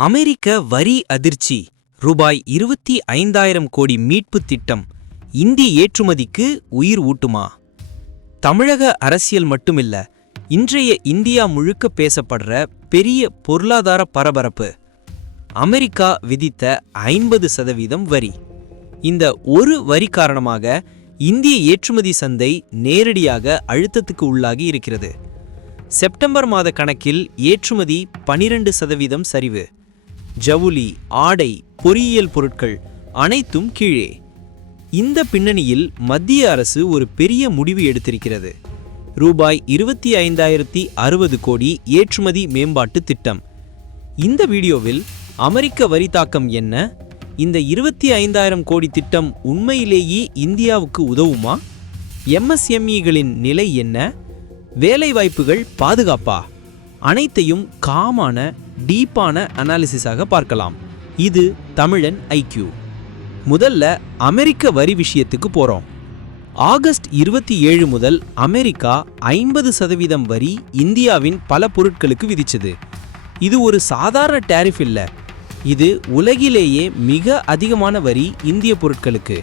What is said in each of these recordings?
அமெரிக்க வரி அதிர்ச்சி ரூபாய் இருபத்தி ஐந்தாயிரம் கோடி மீட்புத் திட்டம் இந்தி ஏற்றுமதிக்கு உயிர் ஊட்டுமா? தமிழக அரசியல் மட்டுமில்ல இன்றைய இந்தியா முழுக்க பேசப்படுற பெரிய பொருளாதார பரபரப்பு அமெரிக்கா விதித்த ஐம்பது சதவீதம் வரி. இந்த ஒரு வரி காரணமாக இந்திய ஏற்றுமதி சந்தை நேரடியாக அழுத்தத்துக்கு உள்ளாகி இருக்கிறது. செப்டம்பர் மாத கணக்கில் ஏற்றுமதி 12% சதவீதம் சரிவு. ஜவுளி ஆடை பொறியியல் பொருட்கள் அனைத்தும் கீழே. இந்த பின்னணியில் மத்திய அரசு ஒரு பெரிய முடிவு எடுத்திருக்கிறது. ரூபாய் இருபத்தி ஐந்தாயிரத்தி அறுபது கோடி ஏற்றுமதி மேம்பாட்டு திட்டம். இந்த வீடியோவில் அமெரிக்க வரி தாக்கம் என்ன? இந்த இருபத்தி ஐந்தாயிரம் கோடி திட்டம் உண்மையிலேயே இந்தியாவுக்கு உதவுமா? எம்எஸ்எம்இகளின் நிலை என்ன? வேலைவாய்ப்புகள் பாதுகாப்பா? அனைத்தையும் காமான டீப்பான அனாலிசிஸாக பார்க்கலாம். இது தமிழன் ஐக்யூ முதல்ல அமெரிக்க வரி விஷயத்துக்கு போகிறோம் ஆகஸ்ட் இருபத்தி ஏழு முதல் அமெரிக்கா ஐம்பது சதவீதம் வரி இந்தியாவின் பல பொருட்களுக்கு விதிச்சது. இது ஒரு சாதாரண டேரிஃப் இல்லை. இது உலகிலேயே மிக அதிகமான வரி இந்திய பொருட்களுக்கு.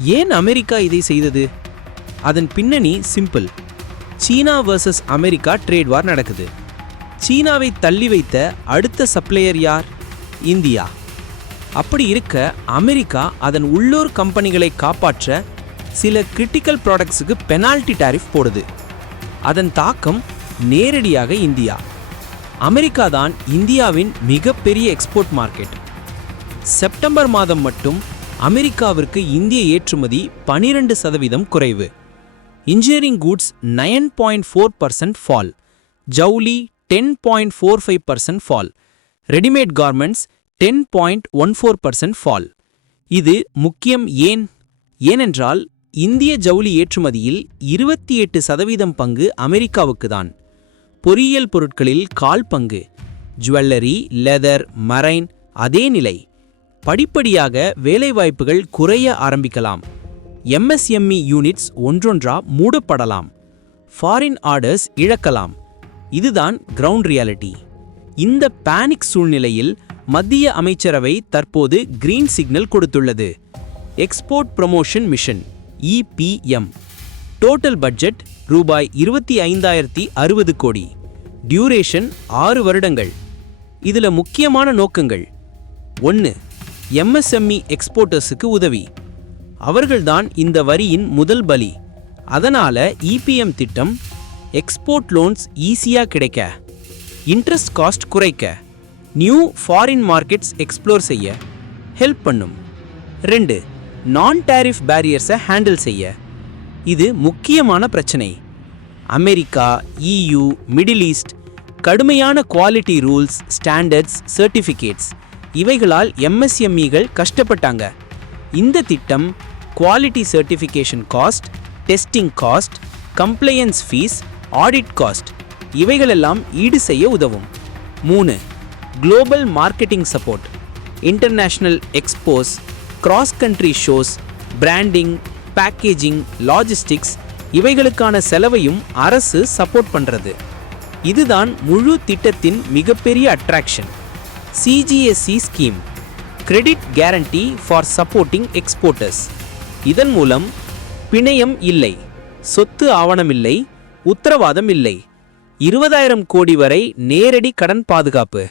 ஏன் அமெரிக்கா இதை செய்தது? அதன் பின்னணி simple. China versus America trade war நடக்குது. சீனாவை தள்ளி வைத்த அடுத்த சப்ளையர் யார்? இந்தியா. அப்படி இருக்க அமெரிக்கா அதன் உள்ளூர் கம்பெனிகளை காப்பாற்ற சில கிரிட்டிக்கல் ப்ராடக்ட்ஸுக்கு பெனால்டி டாரிஃப் போடுது. அதன் தாக்கம் நேரடியாக இந்தியா. அமெரிக்கா தான் இந்தியாவின் மிகப்பெரிய எக்ஸ்போர்ட் மார்க்கெட் செப்டம்பர் மாதம் மட்டும் அமெரிக்காவிற்கு இந்திய ஏற்றுமதி 12% சதவீதம் குறைவு. Engineering goods nine point four percent fall ஜவுளி ten point four five percent fall readymade garments ten point one four percent fall இது முக்கியம் ஏன்? ஏனென்றால் இந்திய ஜவுளி ஏற்றுமதியில் இருபத்தி எட்டு சதவீதம் பங்கு அமெரிக்காவுக்கு தான் பொறியியல் பொருட்களில் கால் பங்கு. ஜுவல்லரி லெதர் மரைன் அதே நிலை. படிப்படியாக வேலைவாய்ப்புகள் குறைய ஆரம்பிக்கலாம். எம்எஸ்எம்இ யூனிட்ஸ் ஒன்றொன்றா மூடப்படலாம். ஃபாரின் ஆர்டர்ஸ் இழக்கலாம். இதுதான் கிரவுண்ட் ரியாலிட்டி இந்த பேனிக் சூழ்நிலையில் மத்திய அமைச்சரவை தற்போது கிரீன் சிக்னல் கொடுத்துள்ளது. Export promotion mission EPM total budget ரூபாய் இருபத்தி ஐந்தாயிரத்தி அறுபது கோடி. டியூரேஷன் ஆறு வருடங்கள். இதில் முக்கியமான நோக்கங்கள். ஒன்று எம்எஸ்எம்இ எக்ஸ்போர்ட்டர்ஸுக்கு உதவி. அவர்கள்தான் இந்த வரியின் முதல் பலி. அதனால் இபிஎம் திட்டம் எக்ஸ்போர்ட் லோன்ஸ் ஈஸியாக கிடைக்க. இன்ட்ரெஸ்ட் காஸ்ட் குறைக்க. நியூ ஃபாரின் மார்க்கெட்ஸ் எக்ஸ்ப்ளோர் செய்ய. ஹெல்ப் பண்ணும். ரெண்டு நான் டேரிஃப் பேரியர்ஸை ஹேண்டில் செய்ய. இது முக்கியமான பிரச்சனை. அமெரிக்கா இயு மிடில் ஈஸ்ட் கடுமையான குவாலிட்டி ரூல்ஸ் ஸ்டாண்டர்ட்ஸ் சர்டிஃபிகேட்ஸ் இவைகளால் எம்எஸ்எம்இகள் கஷ்டப்பட்டாங்க. இந்த திட்டம் quality certification cost testing cost compliance fees audit cost. இவைகளெல்லாம் ஈடு செய்ய உதவும். மூணு global marketing support. International expose cross country shows branding packaging logistics இவைகளுக்கான செலவையும் அரசு சப்போர்ட் பண்ணுறது இதுதான் முழு திட்டத்தின் மிகப்பெரிய attraction. CGSC scheme. Credit guarantee for supporting exporters. இதன் மூலம் பிணையம் இல்லை சொத்து ஆவணமில்லை உத்தரவாதம் இல்லை. இருபதாயிரம் கோடி வரை நேரடி கடன் பாதுகாப்பு.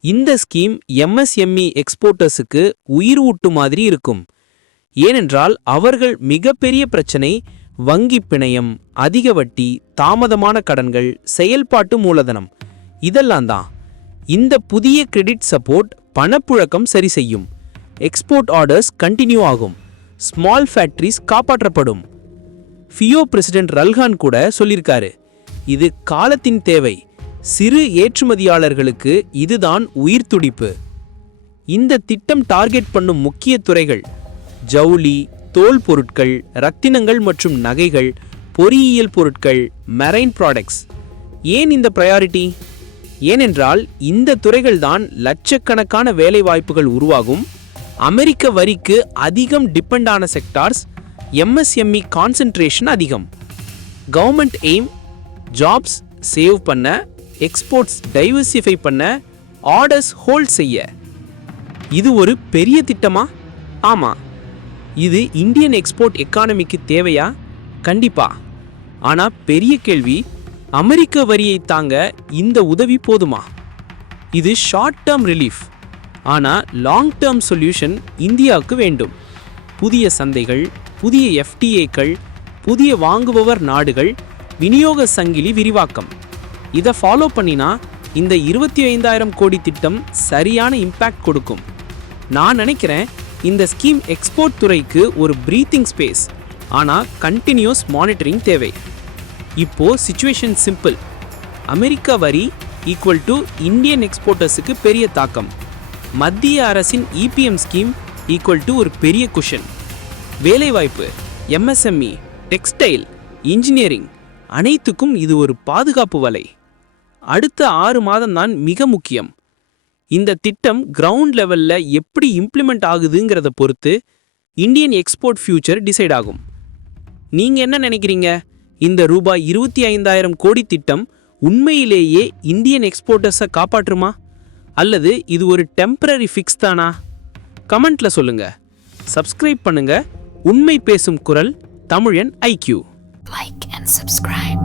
இந்த ஸ்கீம் எம்எஸ்எம்இ எக்ஸ்போர்ட்டர்ஸுக்கு உயிர் ஊட்டு மாதிரி இருக்கும். ஏனென்றால் அவர்கள் மிகப்பெரிய பிரச்சனை வங்கி பிணையம் அதிக வட்டி தாமதமான கடன்கள் செயல்பாட்டு மூலதனம். இதெல்லாம் தான். இந்த புதிய கிரெடிட் சப்போர்ட் பணப்புழக்கம் சரி செய்யும். எக்ஸ்போர்ட் ஆர்டர்ஸ் கண்டினியூ ஆகும். ஸ்மால் ஃபேக்ட்ரிஸ் காப்பாற்றப்படும். ஃபியோ பிரசிடென்ட் ரல்ஹான் கூட சொல்லியிருக்காரு இது காலத்தின் தேவை. சிறு ஏற்றுமதியாளர்களுக்கு இதுதான் உயிர் துடிப்பு. இந்த திட்டம் டார்கெட் பண்ணும் முக்கிய துறைகள் ஜவுளி தோல் பொருட்கள் ரத்தினங்கள் மற்றும் நகைகள் பொறியியல் பொருட்கள் மெரைன் ப்ராடக்ட்ஸ் ஏன் இந்த ப்ரையாரிட்டி ஏனென்றால் இந்த துறைகள்தான் லட்சக்கணக்கான வேலைவாய்ப்புகள் உருவாகும். அமெரிக்க வரிக்கு அதிகம் டிபெண்ட் ஆன செக்டார்ஸ் எம்எஸ்எம்இ கான்சென்ட்ரேஷன் அதிகம். கவர்மெண்ட் எய்ம் ஜாப்ஸ் சேவ் பண்ண எக்ஸ்போர்ட்ஸ் டைவர்சிஃபை பண்ண ஆர்டர்ஸ் ஹோல்ட் செய்ய. இது ஒரு பெரிய திட்டமா? ஆமாம் இது இந்தியன் எக்ஸ்போர்ட் எக்கானமிக்கு தேவையா? கண்டிப்பா. ஆனால் பெரிய கேள்வி அமெரிக்க வரியை தாங்க இந்த உதவி போதுமா? இது ஷார்ட் டேர்ம் ரிலீஃப் ஆனால் லாங் டேர்ம் சொல்யூஷன் இந்தியாவுக்கு வேண்டும். புதிய சந்தைகள் புதிய எஃப்டிஏக்கள் புதிய வாங்குபவர் நாடுகள் விநியோக சங்கிலி விரிவாக்கம். இதை ஃபாலோ பண்ணினா இந்த இருபத்தி ஐந்தாயிரம் கோடி திட்டம் சரியான இம்பேக்ட் கொடுக்கும். நான் நினைக்கிறேன் இந்த ஸ்கீம் எக்ஸ்போர்ட் துறைக்கு ஒரு ப்ரீத்திங் ஸ்பேஸ் ஆனால் கண்டினியூஸ் மானிட்டரிங் தேவை. இப்போ சுச்சுவேஷன் சிம்பிள் அமெரிக்கா வரி ஈக்குவல் டு இந்தியன் எக்ஸ்போர்ட்டர்ஸுக்கு பெரிய தாக்கம். மத்திய அரசின் இபிஎம் ஸ்கீம் ஈக்குவல் டு ஒரு பெரிய குஷன் வேலைவாய்ப்பு எம்எஸ்எம்இ டெக்ஸ்டைல் இன்ஜினியரிங் அனைத்துக்கும் இது ஒரு பாதுகாப்பு வலை. அடுத்த ஆறு மாதம் தான் மிக முக்கியம். இந்த திட்டம் கிரவுண்ட் லெவலில் எப்படி இம்ப்ளிமெண்ட் ஆகுதுங்கிறத பொறுத்து இந்தியன் எக்ஸ்போர்ட் ஃபியூச்சர் டிசைட் ஆகும். நீங்கள் என்ன நினைக்கிறீங்க? இந்த ரூபாய் இருபத்தி ஐந்தாயிரம் கோடி திட்டம் உண்மையிலேயே இந்தியன் எக்ஸ்போர்ட்டர்ஸை காப்பாற்றுமா? அல்லது இது ஒரு டெம்பரரி ஃபிக்ஸ் தானா? கமெண்ட்டில் சொல்லுங்கள் சப்ஸ்கிரைப் பண்ணுங்கள் உண்மை பேசும் குரல் தமிழன் ஐக்யூ லைக் அண்ட் சப்ஸ்கிரைப்